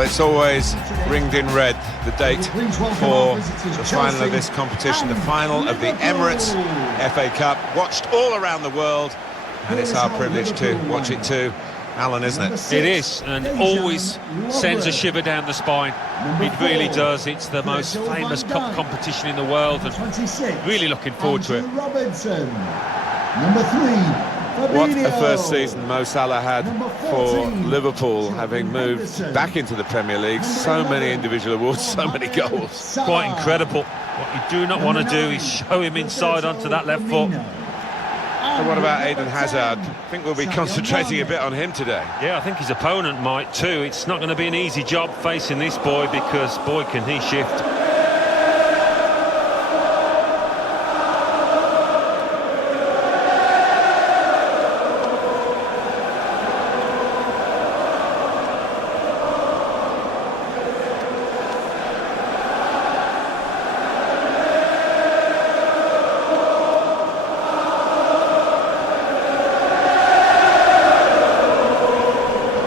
Well, it's always ringed in red, the date for the final of this competition, the final of the Emirates FA Cup, watched all around the world, and it's our privilege to watch it too, Alan, isn't it? It is, and always sends a shiver down the spine. It really does. It's the most famous cup competition in the world, and really looking forward to it. Number 3. What a first season Mo Salah had for Liverpool, having moved back into the Premier League. So many individual awards, so many goals. Quite incredible. What you do not want to do is show him inside onto that left foot. So what about Eden Hazard? I think we'll be concentrating a bit on him today. Yeah, I think his opponent might too. It's not going to be an easy job facing this boy, because boy can he shift.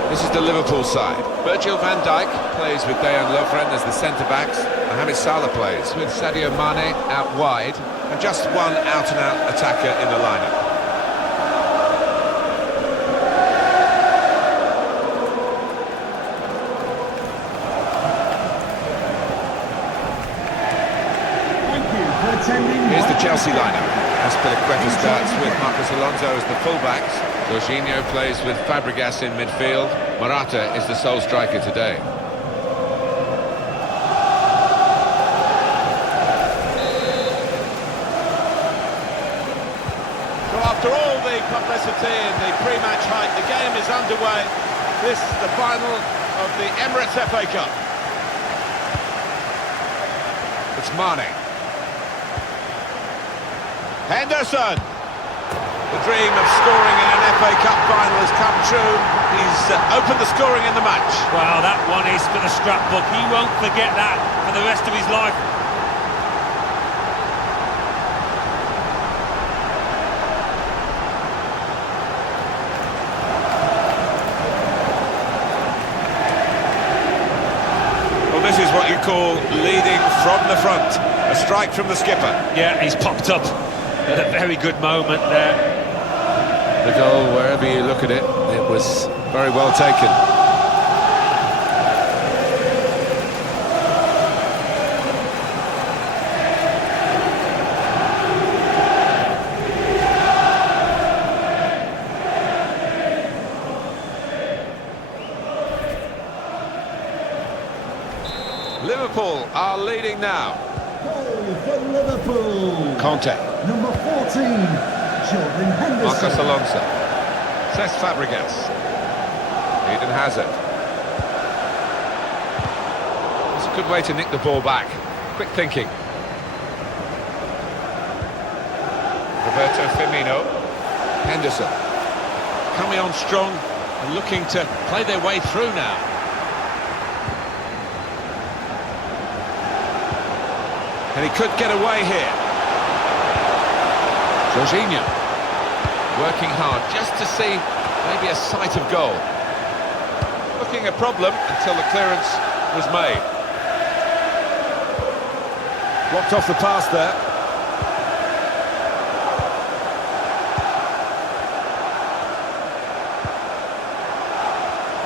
This is the Liverpool side. Virgil van Dijk plays with Dejan Lovren as the centre-backs. Mohamed Salah plays with Sadio Mane out wide, and just one out-and-out attacker in the lineup. Here's the Chelsea lineup. Aspilicueta starts with Marcos Alonso as the fullbacks. Jorginho plays with Fabregas in midfield. Morata is the sole striker today. So after all the publicity and the pre-match hype, the game is underway. This is the final of the Emirates FA Cup. It's Mane. Henderson! The dream of scoring in an FA Cup final has come true. He's opened the scoring in the match. Wow, that one is for the scrapbook. He won't forget that for the rest of his life. Well, this is what you call leading from the front. A strike from the skipper. Yeah, he's popped up at a very good moment there. The goal, wherever you look at it, it was very well taken. Liverpool are leading now. Goal for Liverpool. Conte. Number 14. Marcos Alonso. Cesc Fabregas. Eden Hazard. It's a good way to nick the ball back. Quick thinking. Roberto Firmino. Henderson. Coming on strong and looking to play their way through now. And he could get away here. Jorginho, working hard just to see maybe a sight of goal. Looking a problem until the clearance was made. Blocked off the pass there.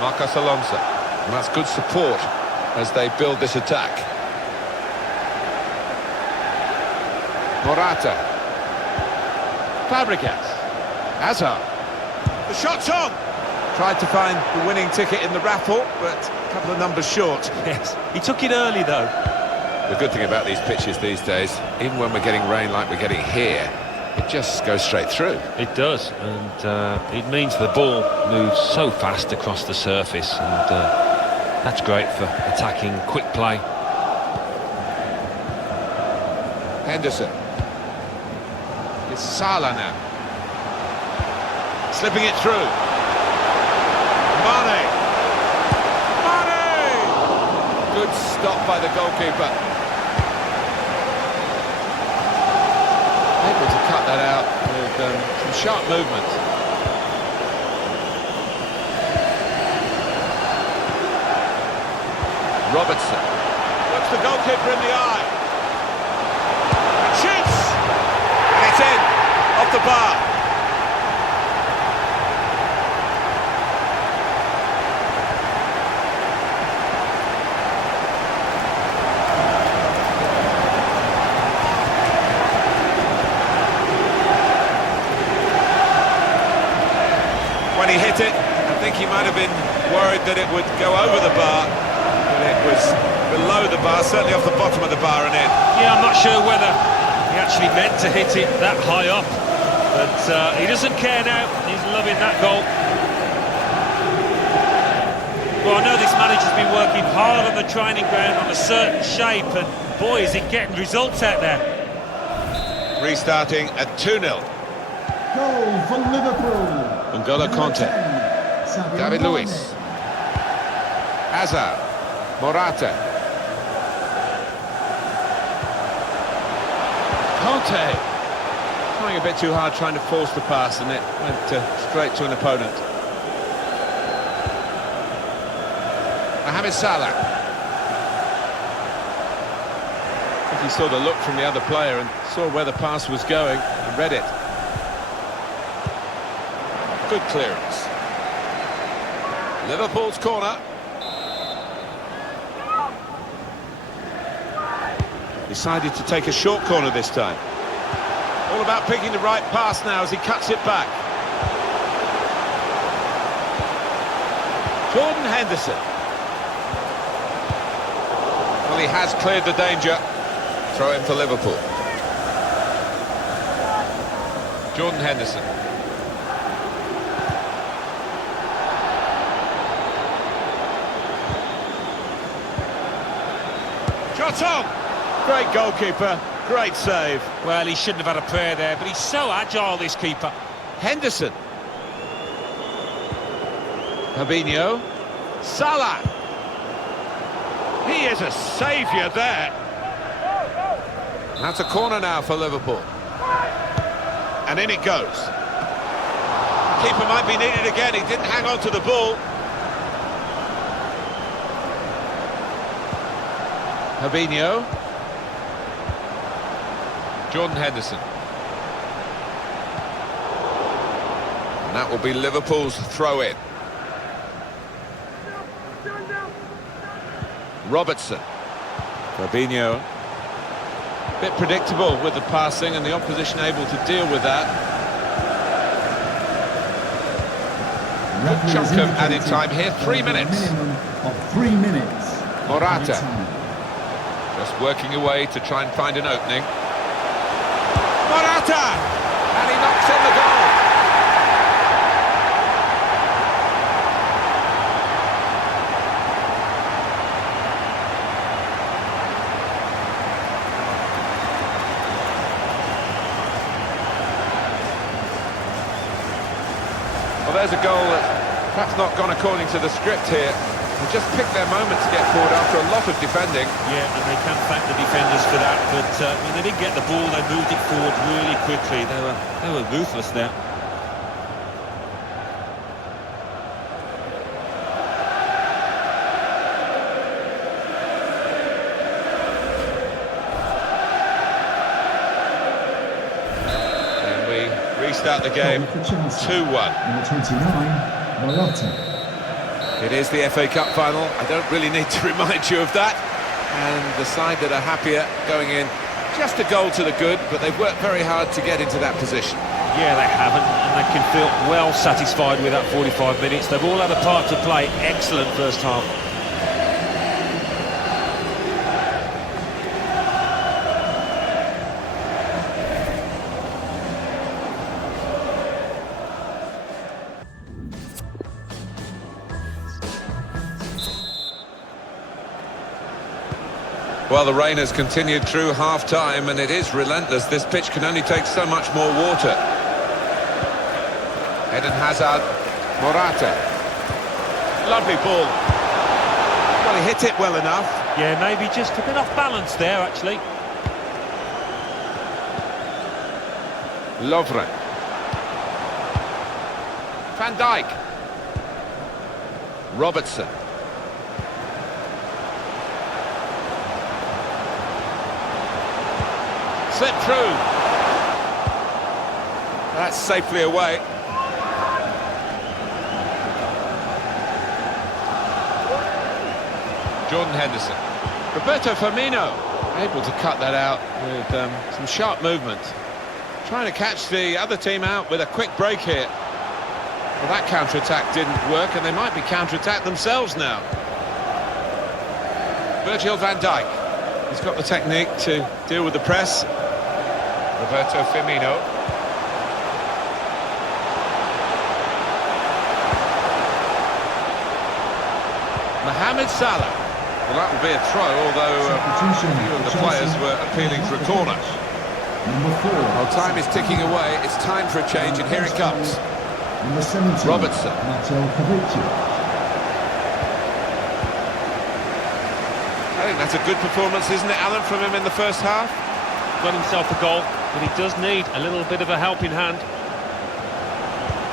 Marcos Alonso. And that's good support as they build this attack. Morata. Fabregas. Hazard. The shot's on! Tried to find the winning ticket in the raffle, but a couple of numbers short. Yes, he took it early though. The good thing about these pitches these days, even when we're getting rain like we're getting here, it just goes straight through. It does, and it means the ball moves so fast across the surface, and that's great for attacking quick play. Henderson. It's Salah now. Slipping it through. Mane! Mane! Good stop by the goalkeeper. Able to cut that out with some sharp movement. Robertson looks the goalkeeper in the eye. And shoots! And it's in, off the bar. When he hit it, I think he might have been worried that it would go over the bar, but it was below the bar, certainly off the bottom of the bar and in. Yeah, I'm not sure whether he actually meant to hit it that high up, but he doesn't care now. He's loving that goal. Well, I know this manager's been working hard on the training ground on a certain shape, and boy, is he getting results out there. Restarting at 2-0. Goal for Liverpool. N'Golo Conte, David Luiz, Hazard, Morata, Conte, trying a bit too hard, trying to force the pass, and it went straight to an opponent. Mohamed Salah. I think he saw the look from the other player and saw where the pass was going and read it. Good clearance. Liverpool's corner. Decided to take a short corner this time. All about picking the right pass now as he cuts it back. Jordan Henderson. Well, he has cleared the danger. Throw in for Liverpool. Jordan Henderson. Shot on! Great goalkeeper, great save. Well, he shouldn't have had a prayer there, but he's so agile, this keeper. Henderson. Fabinho. Salah. He is a saviour there. That's a corner now for Liverpool. And in it goes. Keeper might be needed again, he didn't hang on to the ball. Fabinho. Jordan Henderson. And that will be Liverpool's throw-in. Robertson. Fabinho. Bit predictable with the passing and the opposition able to deal with that. Good chunk of added time here, 3 minutes. Of 3 minutes. Morata. Just working away to try and find an opening. Morata! And he knocks in the goal. Well, there's a goal that's perhaps not gone according to the script here. They just picked their moment to get forward after a lot of defending. Yeah, and they can thank the defenders for that, but when they didn't get the ball, they moved it forward really quickly. They were ruthless there. And we restart the game, 2-1. Number 29, Morata. It is the FA Cup final. I don't really need to remind you of that. And the side that are happier going in just a goal to the good, but they've worked very hard to get into that position. Yeah, they haven't, and they can feel well satisfied with that 45 minutes. They've all had a part to play. Excellent first half. Well, the rain has continued through half-time, and it is relentless. This pitch can only take so much more water. Eden Hazard, Morata. Lovely ball. Well, he hit it well enough. Yeah, maybe just a bit off balance there, actually. Lovren. Van Dijk. Robertson. slip through. That's safely away. Jordan Henderson. Roberto Firmino able to cut that out with some sharp movement. Trying to catch the other team out with a quick break here. Well, that counter-attack didn't work, and they might be counter-attacked themselves now. Virgil van Dijk. He's got the technique to deal with the press. Roberto Firmino. Mohamed Salah. Well, that will be a throw, although a few of the players were appealing for a corner. Well, time is ticking away. It's time for a change, and here it comes. Robertson. I think that's a good performance, isn't it, Alan, from him in the first half? Got himself a goal, but he does need a little bit of a helping hand.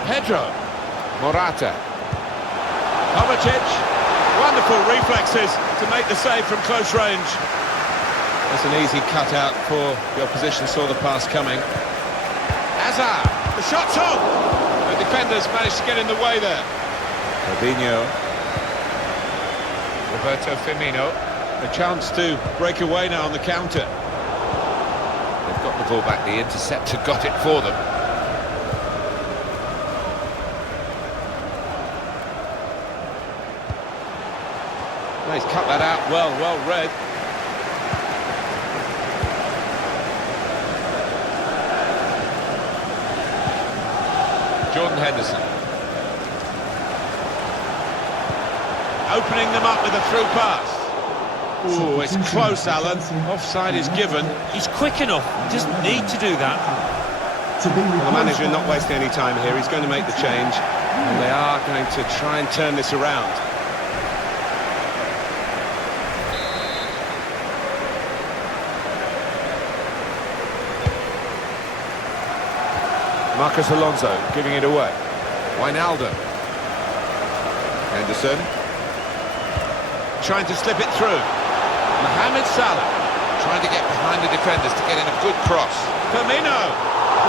Pedro. Morata. Kovacic. Wonderful reflexes to make the save from close range. That's an easy cutout for the opposition, saw the pass coming. Hazard, the shot's on! The defenders managed to get in the way there. Fabinho. Roberto Firmino. A chance to break away now on the counter. They've got the ball back, the interceptor got it for them. He's cut that out well read. Jordan Henderson. Opening them up with a through pass. Ooh, it's close, Alan. Offside is given. He's quick enough, he doesn't need to do that. Well, the manager not wasting any time here. He's going to make the change. And they are going to try and turn this around. Marcus Alonso giving it away. Wijnaldum. Henderson. Trying to slip it through. Mohamed Salah. Trying to get behind the defenders to get in a good cross. Firmino.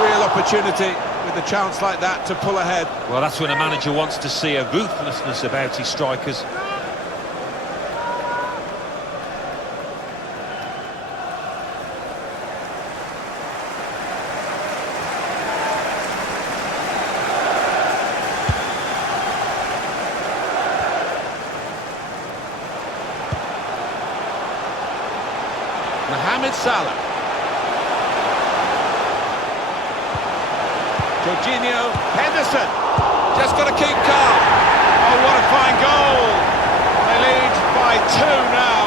Real opportunity with a chance like that to pull ahead. Well, that's when a manager wants to see a ruthlessness about his strikers. Mohamed Salah. Jorginho. Henderson. Just got to keep calm. Oh, what a fine goal. They lead by 2 now.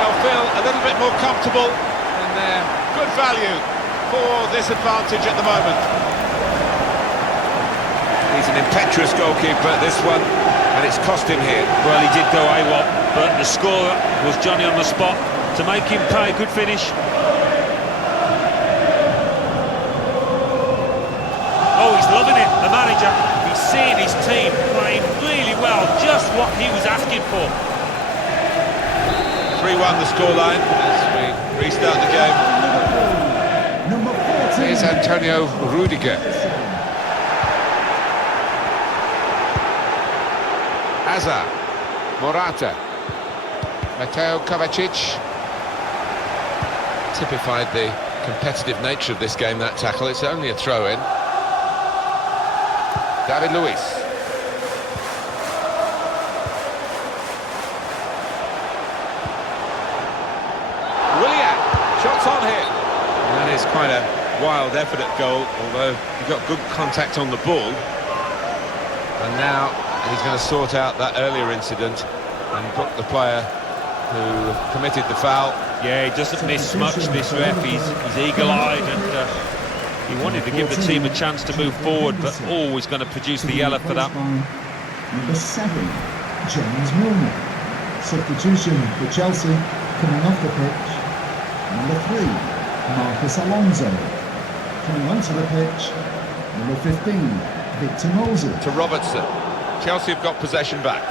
They'll feel a little bit more comfortable, and they're good value for this advantage at the moment. He's an impetuous goalkeeper, this one, and it's cost him here. Well, he did go AWOL, but the scorer was Johnny on the spot to make him pay. Good finish. Oh, he's loving it, the manager. He's seeing his team playing really well, just what he was asking for. 3-1 the scoreline as we restart the game. Here's Antonio Rudiger. Hazard. Morata. Mateo Kovacic. Typified the competitive nature of this game, that tackle. It's only a throw-in. David Luiz. Willian. Shots on here. And that is quite a wild effort at goal, although he got good contact on the ball. And now he's going to sort out that earlier incident and book the player who committed the foul. Yeah, he doesn't miss much, this ref. He's eagle-eyed, and he wanted to give the team a chance to move forward, but always going to produce the yellow for that. Number 7, James Milner. Substitution for Chelsea, coming off the pitch. Number 3, Marcus Alonso. Coming onto the pitch, number 15, Victor Moses. To Robertson. Chelsea have got possession back.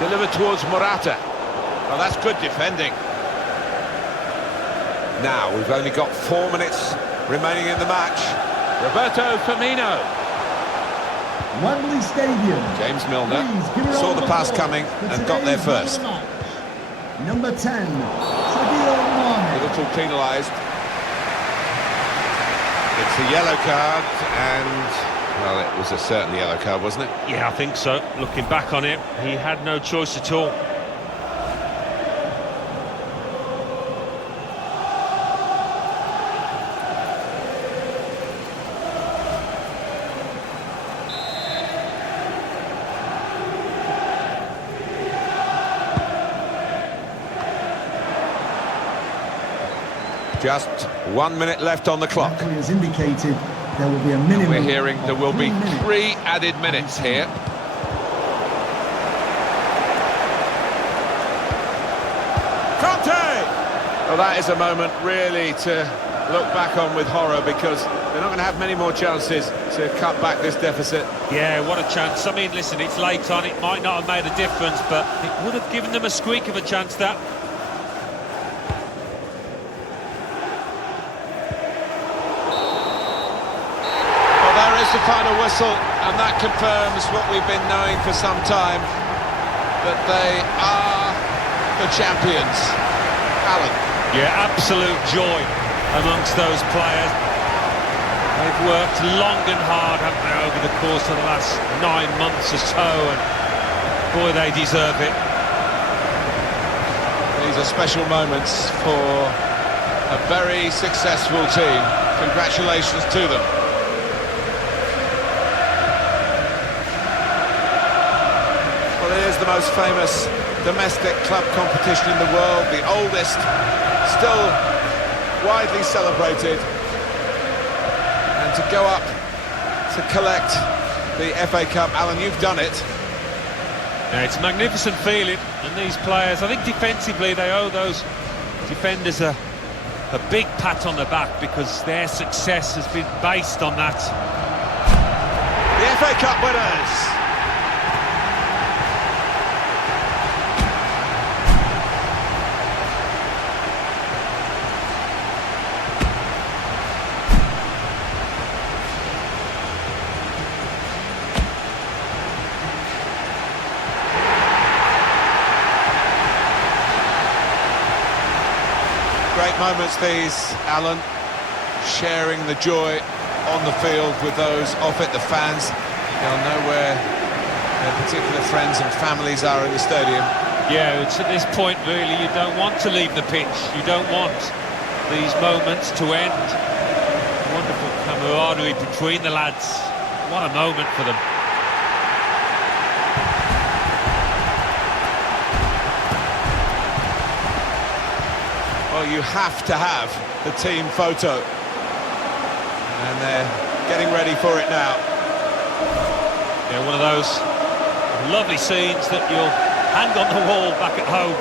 Delivered towards Morata. Well, that's good defending. Now, we've only got 4 minutes remaining in the match. Roberto Firmino. Wembley Stadium. James Milner Please give it saw all the pass coming for and got there today's man of first. the match. Number 10, Sadio Mane. Liverpool penalised. It's a yellow card and, well, it was a certain yellow card, wasn't it? Yeah, I think so. Looking back on it, he had no choice at all. Just 1 minute left on the clock. Referee has indicated there will be a minimum. We're hearing there will be 3 3 added minutes here. Conte! Well, that is a moment really to look back on with horror, because they're not going to have many more chances to cut back this deficit. Yeah, what a chance. I mean, listen, it's late on, it might not have made a difference, but it would have given them a squeak of a chance, that. The final whistle, and that confirms what we've been knowing for some time, that they are the champions. Alan. Yeah, absolute joy amongst those players. They've worked long and hard, haven't they, over the course of the last 9 months or so, and boy, they deserve it. These are special moments for a very successful team. Congratulations to them. It is the most famous domestic club competition in the world, the oldest, still widely celebrated, and to go up to collect the FA Cup, Alan, you've done it. Yeah, it's a magnificent feeling, and these players, I think defensively they owe those defenders a big pat on the back, because their success has been based on that. The FA Cup winners. Great moments these, Alan, sharing the joy on the field with those off it, the fans. They'll know where their particular friends and families are in the stadium. Yeah, it's at this point really, you don't want to leave the pitch, you don't want these moments to end. Wonderful camaraderie between the lads, what a moment for them. Well, you have to have the team photo, and they're getting ready for it now. Yeah, one of those lovely scenes that you'll hang on the wall back at home.